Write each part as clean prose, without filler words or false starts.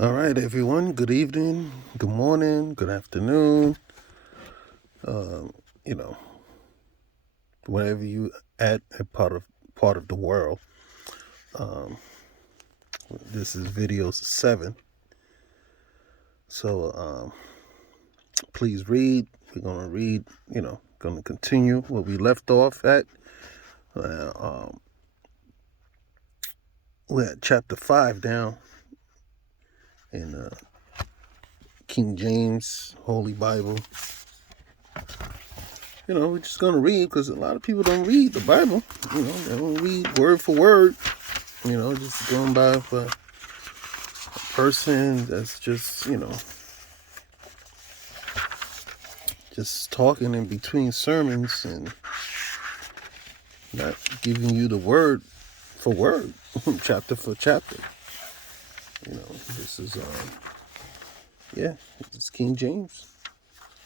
All right, everyone. Good evening, good morning, good afternoon. You know, wherever you at a part of the world. Um, this is video 7. So please read. We're gonna read. Gonna continue where we left off at. Uh, um, we're at chapter 5 now in King James Holy Bible. We're just gonna read because a lot of people don't read the Bible. They don't read word for word. Just going by for a person that's just talking in between sermons and not giving you the word for word, chapter for chapter. This is, it's King James.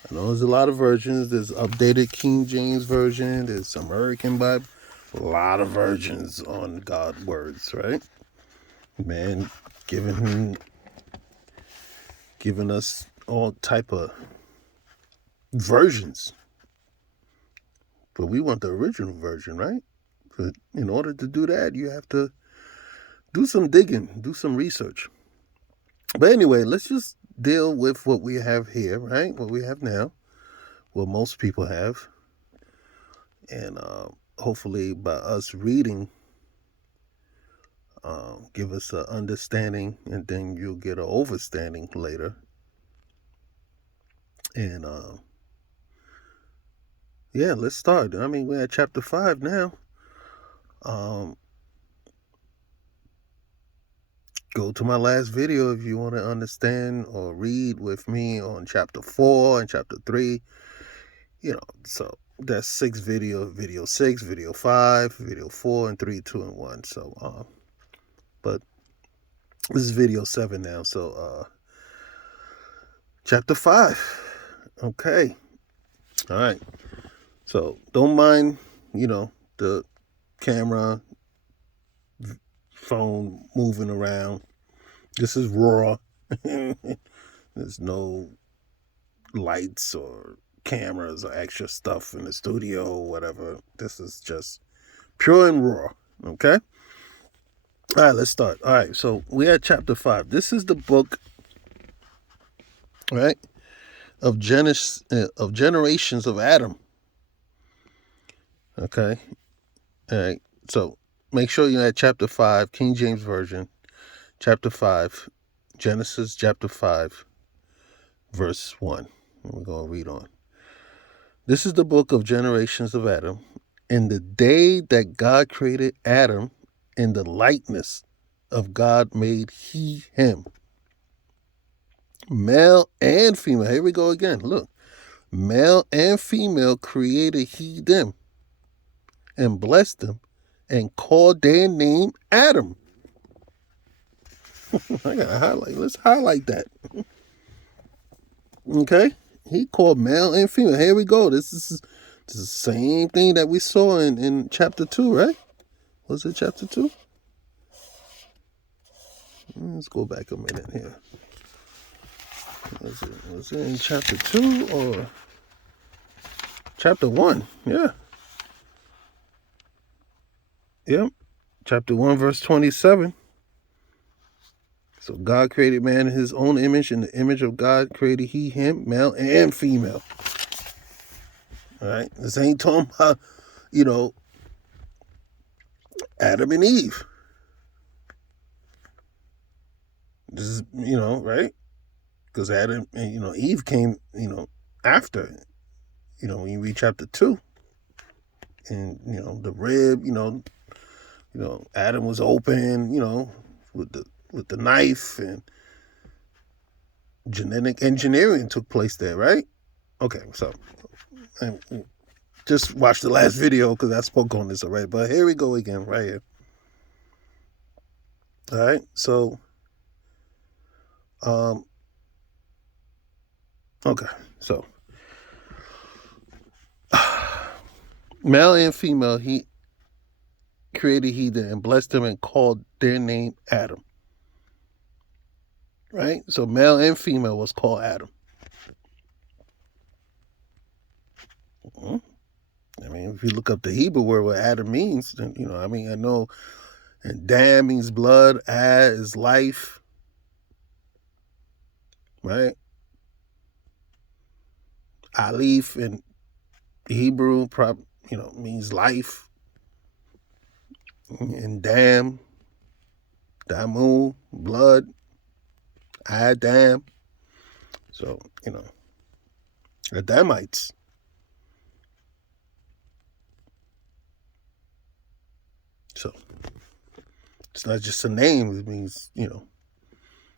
I know there's a lot of versions. There's updated King James version. There's American Bible. A lot of versions on God words, right? Man, giving us all type of versions, but we want the original version, right? But in order to do that, you have to do some digging, do some research. But anyway, let's just deal with what we have here, right? What we have now, what most people have, and hopefully by us reading, give us an understanding, and then you'll get an overstanding later. And let's start. I mean, we're at chapter 5 now. Go to my last video if you want to understand or read with me on chapter 4 and chapter 3. So that's 6 video 6, video 5, video 4, and 3, 2, and 1. So but this is video 7 now. So chapter 5. Okay. All right. So don't mind, the camera, phone moving around. This is raw. There's no lights or cameras or extra stuff in the studio or whatever. This is just pure and raw. Okay? All right, let's start. All right, so we're at chapter 5. This is the book, right, of generations of Adam. Okay? All right, so make sure you're at chapter 5, King James Version, chapter 5, Genesis chapter 5, verse 1. We're going to read on. This is the book of generations of Adam. In the day that God created Adam, in the likeness of God made he him. Male and female. Here we go again. Look. Male and female created he them, and blessed them, and called their name Adam. I gotta highlight. Let's highlight that. Okay? He called male and female. Here we go. This is the same thing that we saw in chapter 2, right? Was it chapter 2? Let's go back a minute here. Was it in chapter 2 or chapter 1? Yeah. Yep. Chapter 1, verse 27. So God created man in his own image. In the image of God created he him, male and female. All right. This ain't talking about, Adam and Eve. This is, right? Because Adam and, Eve came, after, when you read chapter 2. And, the rib, Adam was open, with the knife, and genetic engineering took place there, right? Okay, so just watch the last video because I spoke on this already. But here we go again, right here. All right, so okay, so male and female, he created he them and blessed them and called their name Adam. right? So male and female was called Adam. Mhm. I mean, if you look up the Hebrew word what Adam means, then I know, and Dam means blood, Ad is life, right? Aleph in Hebrew, means life, and Dam, Damu, blood, Adam. So Adamites. So it's not just a name. It means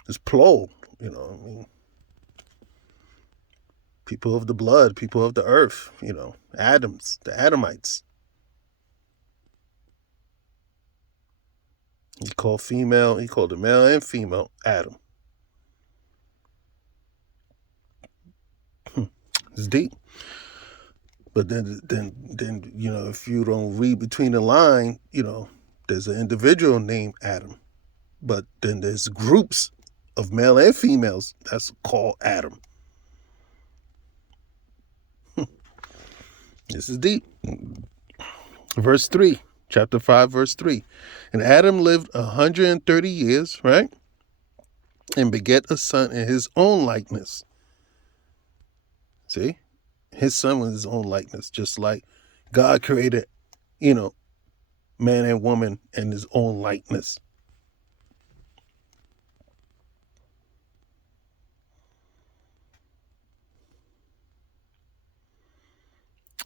it's plural. I mean, people of the blood, people of the earth. Adams, the Adamites. He called the male and female Adam. It's deep. But then if you don't read between the line, there's an individual named Adam. But then there's groups of male and females that's called Adam. This is deep. Verse 3, chapter 5, verse 3. And Adam lived 130 years, right? And beget a son in his own likeness. See? His son was his own likeness, just like God created, man and woman in his own likeness.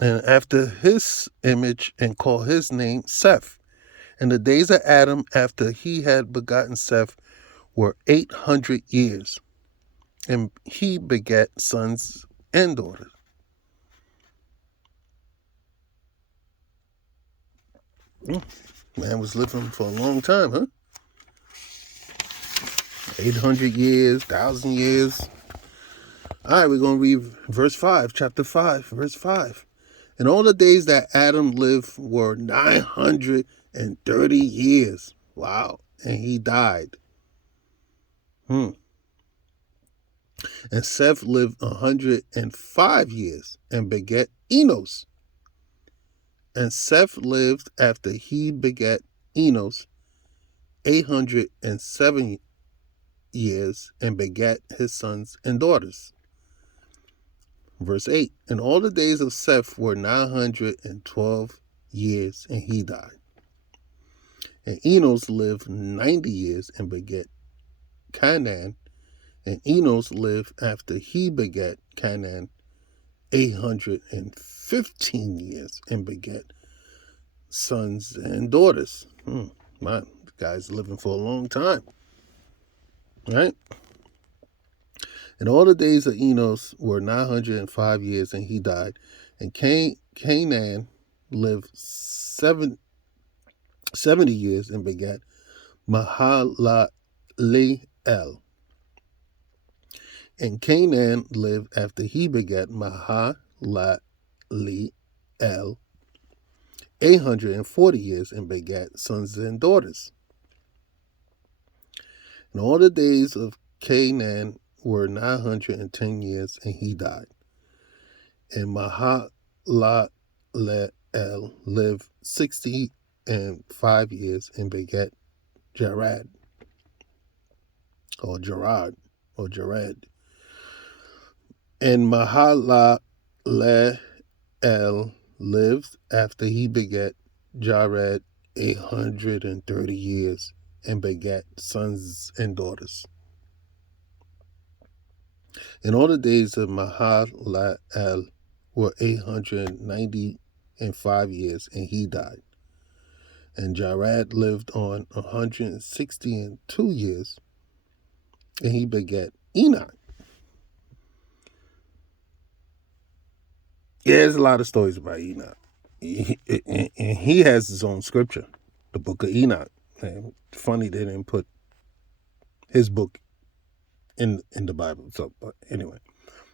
And after his image, and call his name Seth. And the days of Adam after he had begotten Seth were 800 years. And he begat sons and daughters. Man was living for a long time, huh? 800 years, 1,000 years. All right, we're going to read verse 5, chapter 5, verse 5. And all the days that Adam lived were 930 years. Wow. And he died. And Seth lived 105 years and begat Enos. And Seth lived after he begat Enos 807 years and begat his sons and daughters. Verse 8. And all the days of Seth were 912 years and he died. And Enos lived 90 years and begat Canaan. And Enos lived after he begat Canaan 815 years and begat sons and daughters. My guy's living for a long time. Right? And all the days of Enos were 905 years and he died. And Canaan lived 70 years and begat Mahalaleel. And Canaan lived after he begat Mahalaleel 840 years and begat sons and daughters. And all the days of Canaan were 910 years and he died. And Mahalaleel lived 65 years and begat Jared or Jared. And Mahalaleel lived after he begat Jared 830 years and begat sons and daughters. And all the days of Mahalaleel were 895 years and he died. And Jared lived on 162 years and he begat Enoch. Yeah, there's a lot of stories about Enoch. And he has his own scripture, the book of Enoch. And funny they didn't put his book in the Bible. So, but anyway,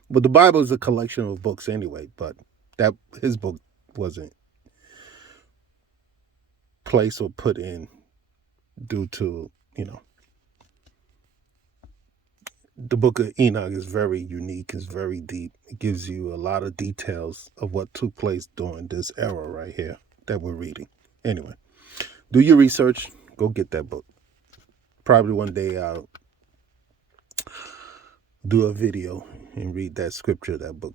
but the Bible is a collection of books anyway. But that his book wasn't placed or put in due to the book of Enoch is very unique. It's very deep. It gives you a lot of details of what took place during this era right here that we're reading. Anyway, do your research. Go get that book. Probably one day I'll do a video and read that scripture, that book,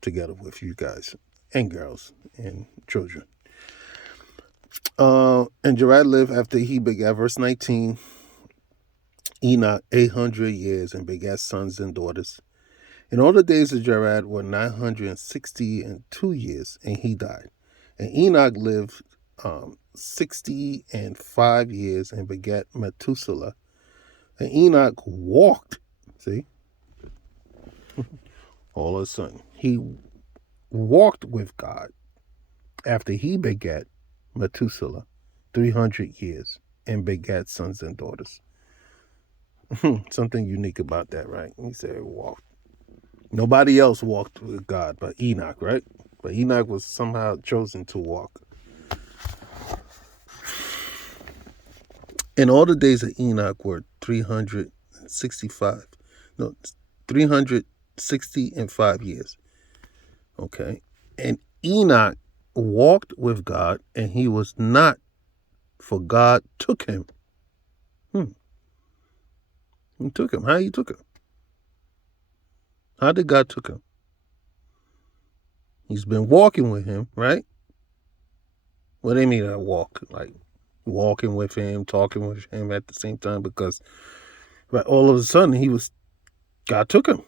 together with you guys and girls and children. And Jared lived after he begat, verse 19, Enoch 800 years and begat sons and daughters. And all the days of Jared were 962 years, and he died. And Enoch lived 65 years and begat Methuselah. And Enoch walked, see, all of a sudden, he walked with God after he begat Methuselah 300 years and begat sons and daughters. Something unique about that, right? He said walked. Nobody else walked with God but Enoch, right? But Enoch was somehow chosen to walk. And all the days of Enoch were 365 years. Okay. And Enoch walked with God, and he was not, for God took him. He took him. How he took him? How did God took him? He's been walking with him, right? What do you mean I walk? Like walking with him, talking with him at the same time, because all of a sudden God took him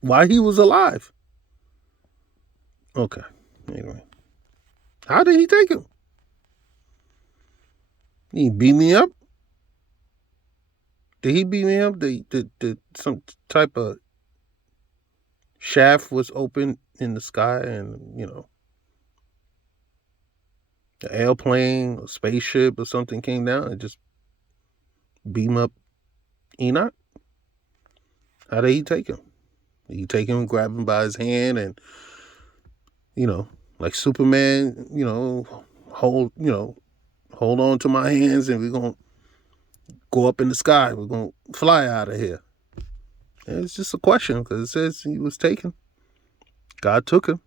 while he was alive. Okay. Anyway. How did he take him? He beat me up? Did he beat me up? Did some type of shaft was open in the sky and, an airplane or spaceship or something came down and just beam up Enoch? How did he take him? Did he take him, grab him by his hand and, like Superman, hold on to my hands and we're going to go up in the sky. We're going to fly out of here. And it's just a question because it says he was taken. God took him.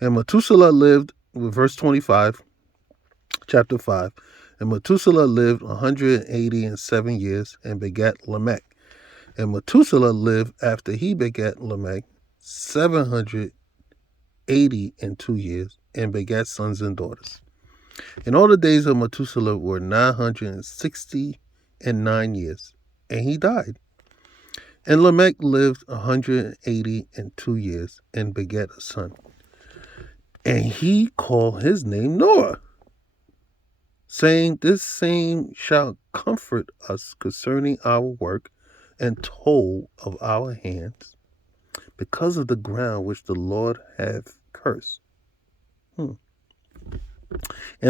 And Methuselah lived, with verse 25, chapter 5. And Methuselah lived 187 years and begat Lamech. And Methuselah lived after he begat Lamech 782 years and begat sons and daughters. And all the days of Methuselah were 969 years, and he died. And Lamech lived 182 years and begat a son. And he called his name Noah, saying, This same shall comfort us concerning our work and toil of our hands, because of the ground which the Lord hath cursed. And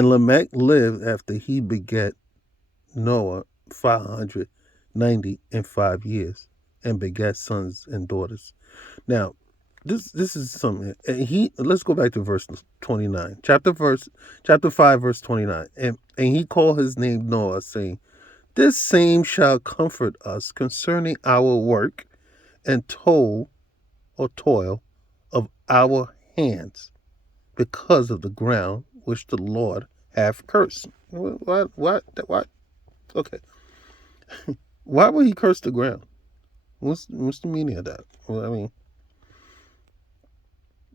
Lamech lived after he begat Noah 595 years and begat sons and daughters. Now, this is something. And let's go back to verse 29. Chapter 5, verse 29. And he called his name Noah, saying, This same shall comfort us concerning our work and toil of our hands, because of the ground which the Lord hath cursed. What? Okay. Why would he curse the ground? What's the meaning of that? Well, I mean,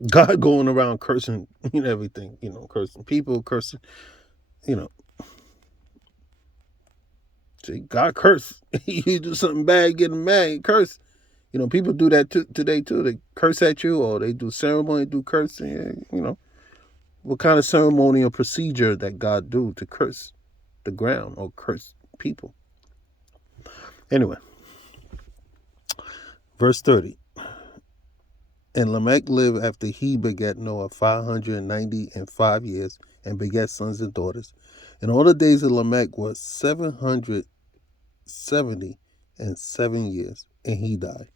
God going around cursing everything, cursing people, cursing, see, God curse. You do something bad, get him mad, curse. People do that today too. They curse at you, or they do ceremony, do cursing. What kind of ceremony or procedure that God do to curse the ground or curse people? Anyway, verse 30. And Lamech lived after he begat Noah 595 years and begat sons and daughters. And all the days of Lamech were 777 years, and he died.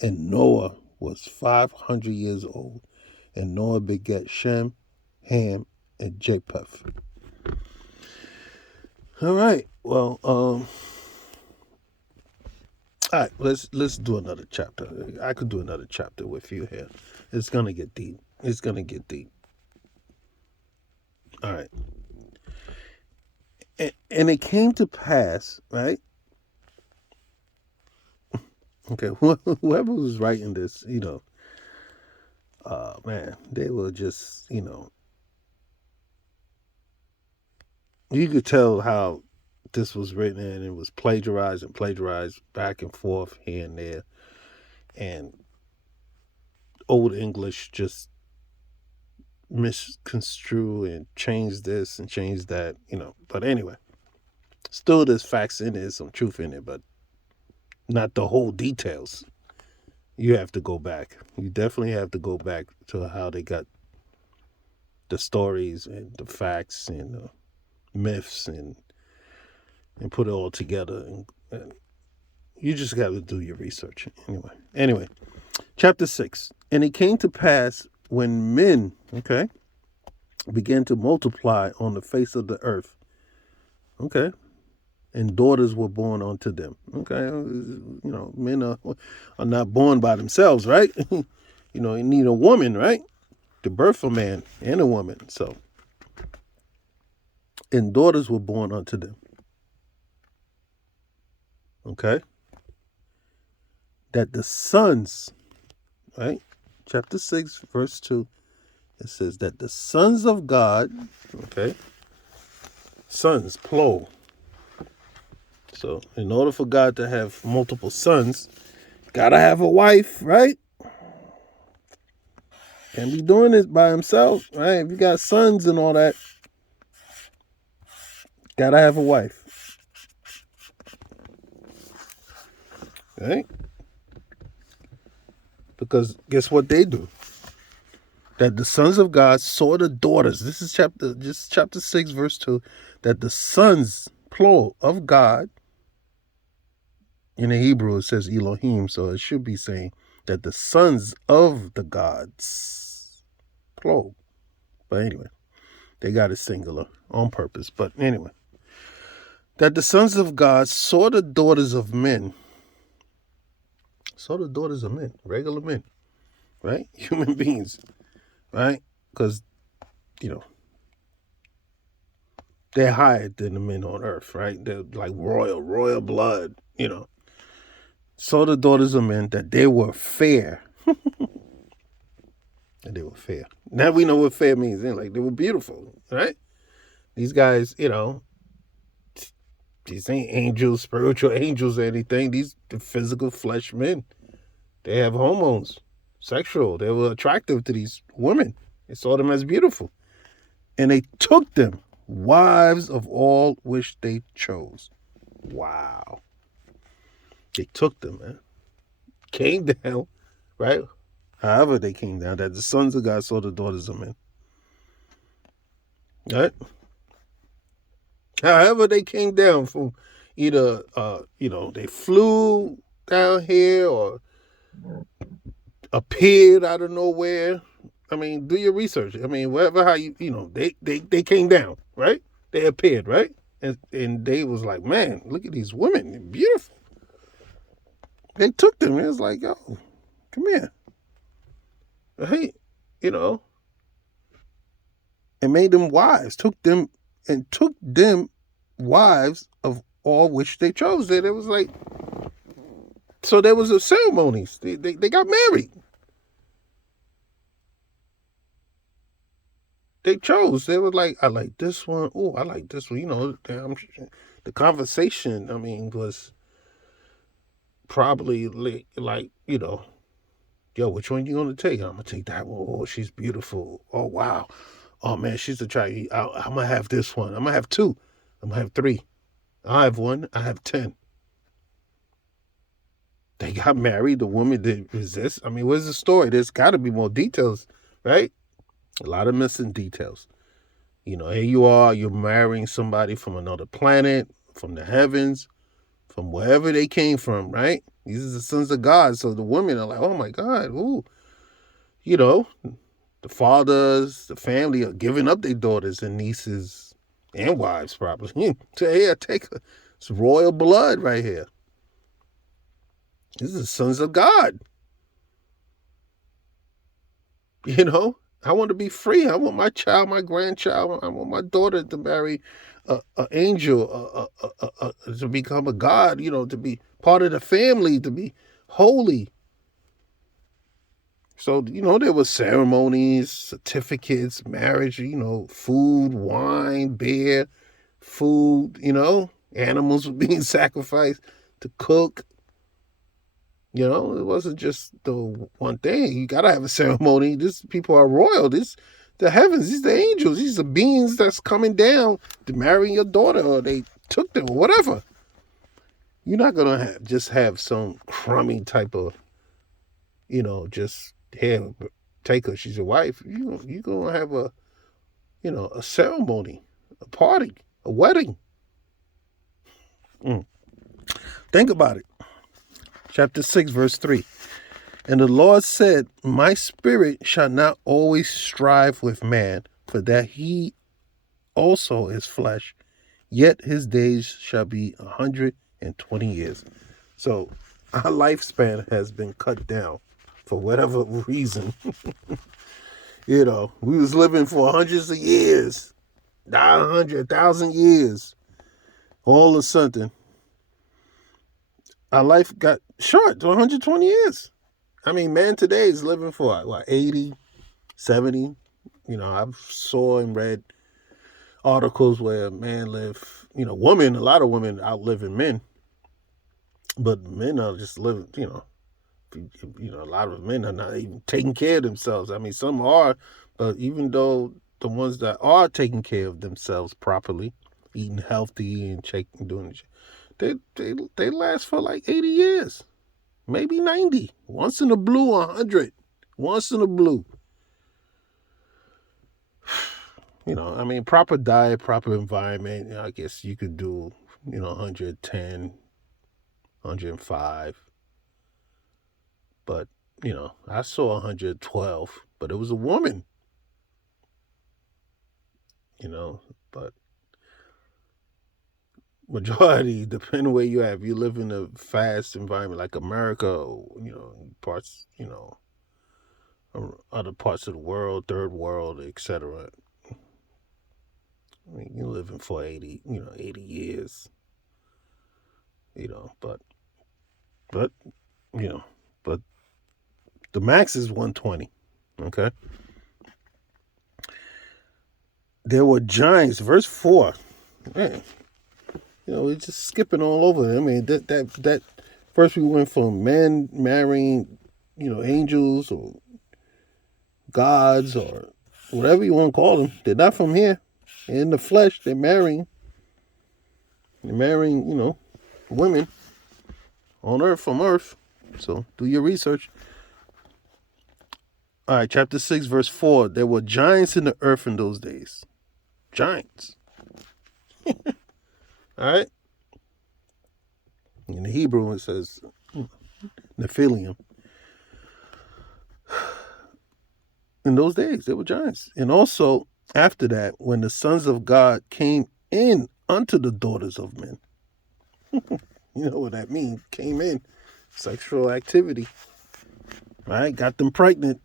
And Noah was 500 years old. And Noah begat Shem, Ham, and Japheth. All right. Well, All right, let's do another chapter. I could do another chapter with you here. It's gonna get deep. It's gonna get deep. All right. And it came to pass, right? Okay, whoever was writing this, man, they were just, you could tell how this was written and it was plagiarized and plagiarized back and forth here and there. And Old English just misconstrue and change this and change that. But anyway, still there's facts in it, some truth in it, but not the whole details. You have to go back. You definitely have to go back to how they got the stories and the facts and the myths and put it all together. And you just got to do your research anyway. Chapter 6. And it came to pass when men, okay, began to multiply on the face of the earth, okay, and daughters were born unto them. Okay, men are not born by themselves, right? You need a woman, right, to birth a man and a woman. So, and daughters were born unto them. Okay, that the sons, right, chapter 6, verse 2, it says that the sons of God, okay, sons, plural. So, in order for God to have multiple sons, gotta have a wife, right? Can't be doing this by himself, right? If you got sons and all that, gotta have a wife, right? Because guess what they do? That the sons of God saw the daughters. This is chapter 6, verse 2. That the sons, plural, of God, in the Hebrew it says Elohim, so it should be saying that the sons of the gods, plural. But anyway, they got it singular on purpose. But anyway, that the sons of God saw the daughters of men. Saw the daughters of men, regular men, right? Human beings, right? Because, they're higher than the men on earth, right? They're like royal blood. Saw the daughters of men that they were fair. And they were fair. Now we know what fair means. Like they were beautiful, right? These guys, these ain't angels, spiritual angels or anything. These the physical flesh men. They have hormones, sexual. They were attractive to these women. They saw them as beautiful. And they took them, wives of all which they chose. Wow. They took them, man. Came down, right? However they came down, that the sons of God saw the daughters of men. Right? However they came down from either, they flew down here or appeared out of nowhere. I mean, do your research. I mean, whatever, how they came down, right? They appeared, right? And they was like, man, look at these women. They're beautiful. They took them. It was like, yo, come here. Hey, and made them wives. Took them wives of all which they chose. It was like, so there was a ceremonies. They got married. They chose. They were like, I like this one. Oh, I like this one. The conversation, was probably like, yo, which one you gonna take? I'm gonna take that one. Oh, she's beautiful. Oh, wow. Oh man, she's attractive. I'm gonna have this one. I'm gonna have two. I'm gonna have three. I have one. I have 10. They got married. The woman didn't resist. Where's the story? There's got to be more details, right? A lot of missing details. Here you are. You're marrying somebody from another planet, from the heavens, from wherever they came from, right? These are the sons of God. So the women are like, oh my God, ooh. The fathers, the family are giving up their daughters and nieces and wives, probably. So here, take it's royal blood right here. These are the sons of God. You know, I want to be free. I want my child, my grandchild, I want my daughter to marry a angel, to become a god. You know, to be part of the family, to be holy. So you know, there were ceremonies, certificates, marriage. You know, food, wine, beer, food. You know, animals were being sacrificed to cook. You know, it wasn't just the one thing. You gotta have a ceremony. These people are royal. This the heavens, these the angels, these are beings that's coming down to marry your daughter, or they took them, or whatever. You're not gonna just have some crummy type of, just here, take her, she's your wife. You gonna have a ceremony, a party, a wedding. Mm. Think about it. Chapter 6, verse 3. And the Lord said, my spirit shall not always strive with man, for that he also is flesh, yet his days shall be 120 years. So our lifespan has been cut down for whatever reason. We was living for hundreds of years, 900, 1,000 years. All of a sudden, our life got short to 120 years. I mean, man today is living for what, 80, 70. I've saw and read articles where a man live, a lot of women outliving men, but men are just living, a lot of men are not even taking care of themselves. I mean, some are, but even though the ones that are taking care of themselves properly, eating healthy and doing they last for like 80 years, maybe 90. Once in a blue, 100. Once in a blue. I mean, proper diet, proper environment. I guess you could do, 110, 105. But, I saw 112, but it was a woman, but majority, depending where you have, you live in a fast environment like America, or, parts, or other parts of the world, third world, etc. I mean, you're living for 80, 80 years, but, you know, but the max is 120. Okay. There were giants, verse 4. Man, we're just skipping all over it. I mean, that first we went from men marrying, angels or gods or whatever you want to call them. They're not from here. They're in the flesh. They're marrying. They're marrying, women on earth from earth. So do your research. All right, chapter 6, verse 4. There were giants in the earth in those days. Giants. All right. In the Hebrew, it says Nephilim. In those days, there were giants. And also, after that, when the sons of God came in unto the daughters of men. You know what that means? Came in. Sexual activity. Right? Got them pregnant.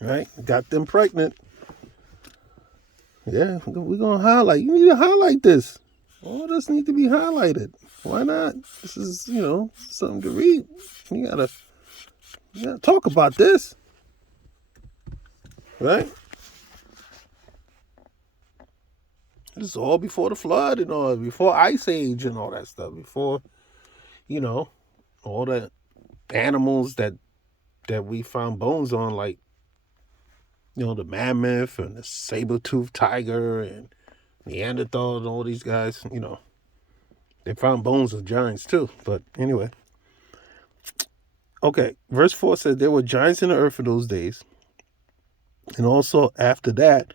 Right? Got them pregnant. Yeah, we're going to highlight. You need to highlight this. All this need to be highlighted. Why not? This is, something to read. You gotta talk about this. Right? This is all before the flood and all, before Ice Age and all that stuff. Before, all the animals that we found bones on, like, the mammoth and the saber-toothed tiger and Neanderthal and all these guys, they found bones of giants too. But anyway. Okay, verse 4 says there were giants in the earth in those days. And also after that,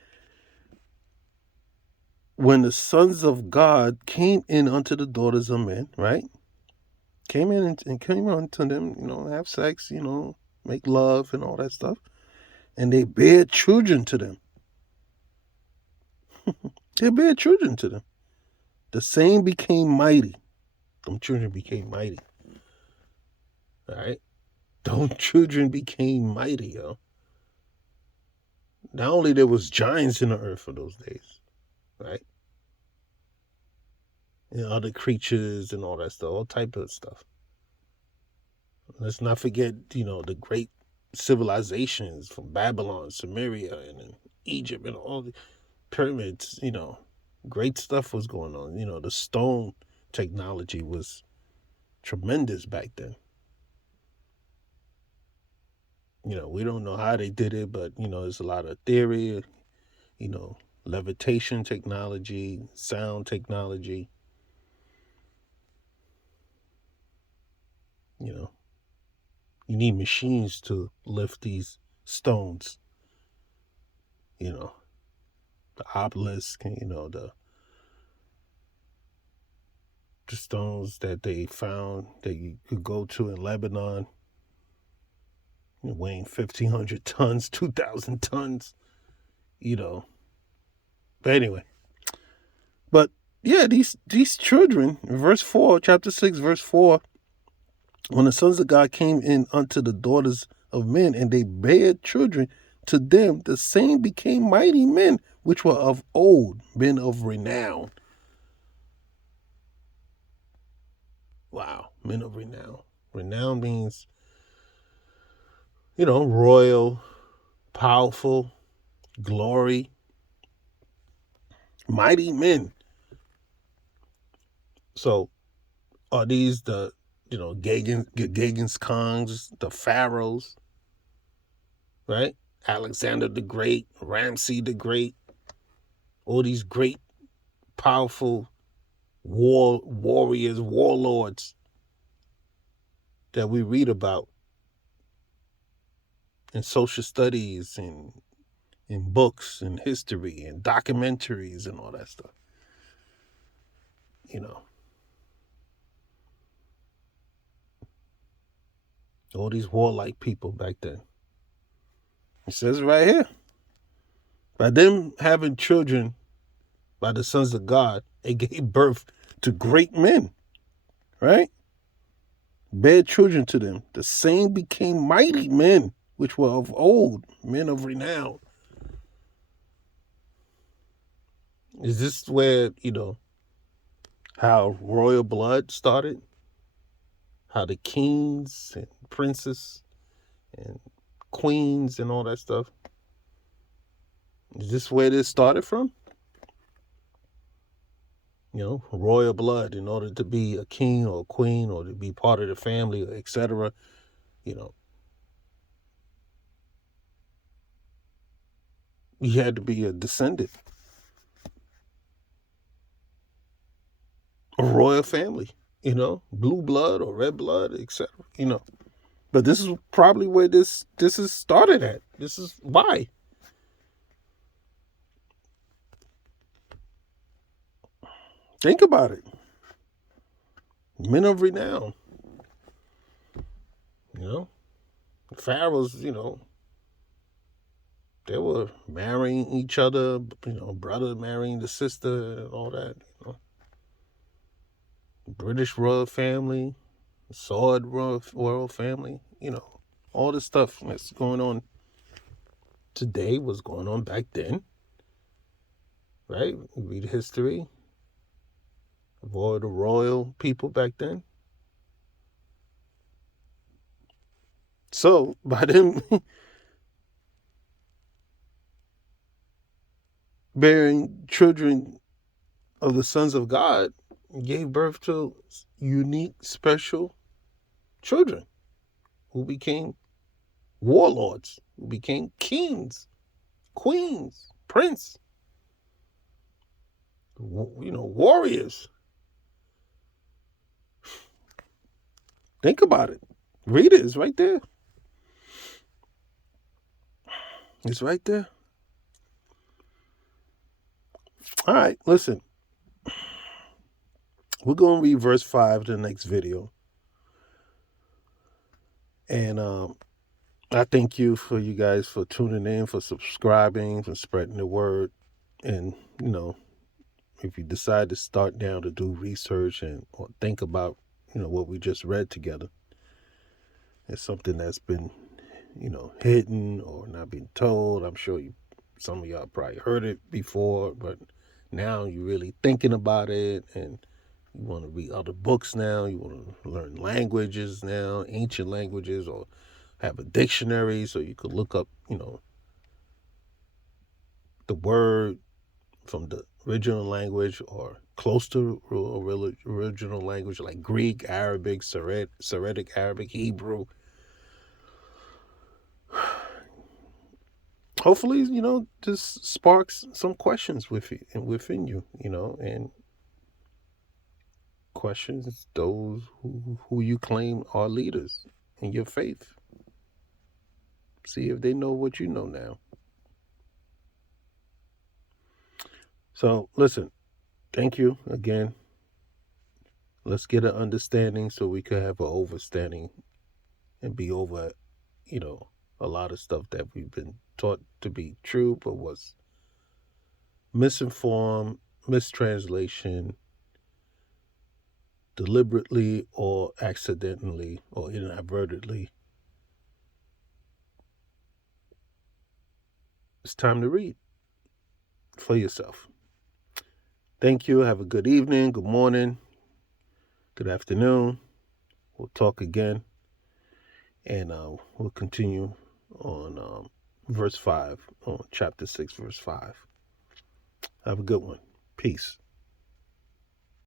when the sons of God came in unto the daughters of men, right? Came in and came unto them, have sex, make love and all that stuff. And they bear children to them. They bear children to them. The same became mighty. Them children became mighty. All right? Them children became mighty, yo. Not only there was giants in the earth for those days, right? And other creatures and all that stuff, all type of stuff. Let's not forget, the great civilizations from Babylon, Samaria, and Egypt, and all the pyramids. Great stuff was going on. The stone technology was tremendous back then. We don't know how they did it, but there's a lot of theory. Levitation technology, sound technology. You need machines to lift these stones. The obelisk, the stones that they found that you could go to in Lebanon, weighing 1,500 tons, 2,000 tons, But anyway, but yeah, these children, in verse 4, chapter 6, verse 4, when the sons of God came in unto the daughters of men, and they bare children to them, the same became mighty men, which were of old, men of renown. Wow, men of renown. Renown means, royal, powerful, glory, mighty men. So are these the, Genghis Khans, the pharaohs, right? Alexander the Great, Ramsey the Great, all these great, powerful warriors, warlords that we read about in social studies and in books and history and documentaries and all that stuff. All these warlike people back then. It says right here, by them having children by the sons of God, they gave birth to great men, right? Bare children to them. The same became mighty men, which were of old, men of renown. Is this where, how royal blood started? How the kings and princes and queens and all that stuff? Is this where this started from? Royal blood, in order to be a king or a queen or to be part of the family, etc. You had to be a descendant, a royal family, blue blood or red blood, etc. But this is probably where this is started at. This is why. Think about it. Men of renown. Pharaohs, they were marrying each other, brother marrying the sister and all that, British royal family, sword royal family, all this stuff that's going on today was going on back then, right? You read history of all the royal people back then. So by them bearing children of the sons of God, gave birth to unique, special children who became warlords, who became kings, queens, prince, warriors. Think about it. Read it. It's right there. It's right there. All right, listen. We're going to read verse 5 to the next video. And I thank you guys for tuning in, for subscribing, for spreading the word, and, if you decide to start now to do research and or think about, what we just read together, it's something that's been, hidden or not been told. I'm sure some of y'all probably heard it before, but now you're really thinking about it, and you want to read other books now. You want to learn languages now, ancient languages, or have a dictionary so you could look up, the word from the original language or close to original language like Greek, Arabic, Syriac Arabic, Hebrew. Hopefully, this sparks some questions within you, and questions those who you claim are leaders in your faith. See if they know what you know now. So, listen, thank you again. Let's get an understanding so we could have an overstanding and be over, you know, a lot of stuff that we've been taught to be true but was misinformed, mistranslation, deliberately or accidentally or inadvertently. It's time to read for yourself. Thank you. Have a good evening, good morning, good afternoon. We'll talk again, and we'll continue on verse 5, on chapter 6, verse 5. Have a good one. Peace.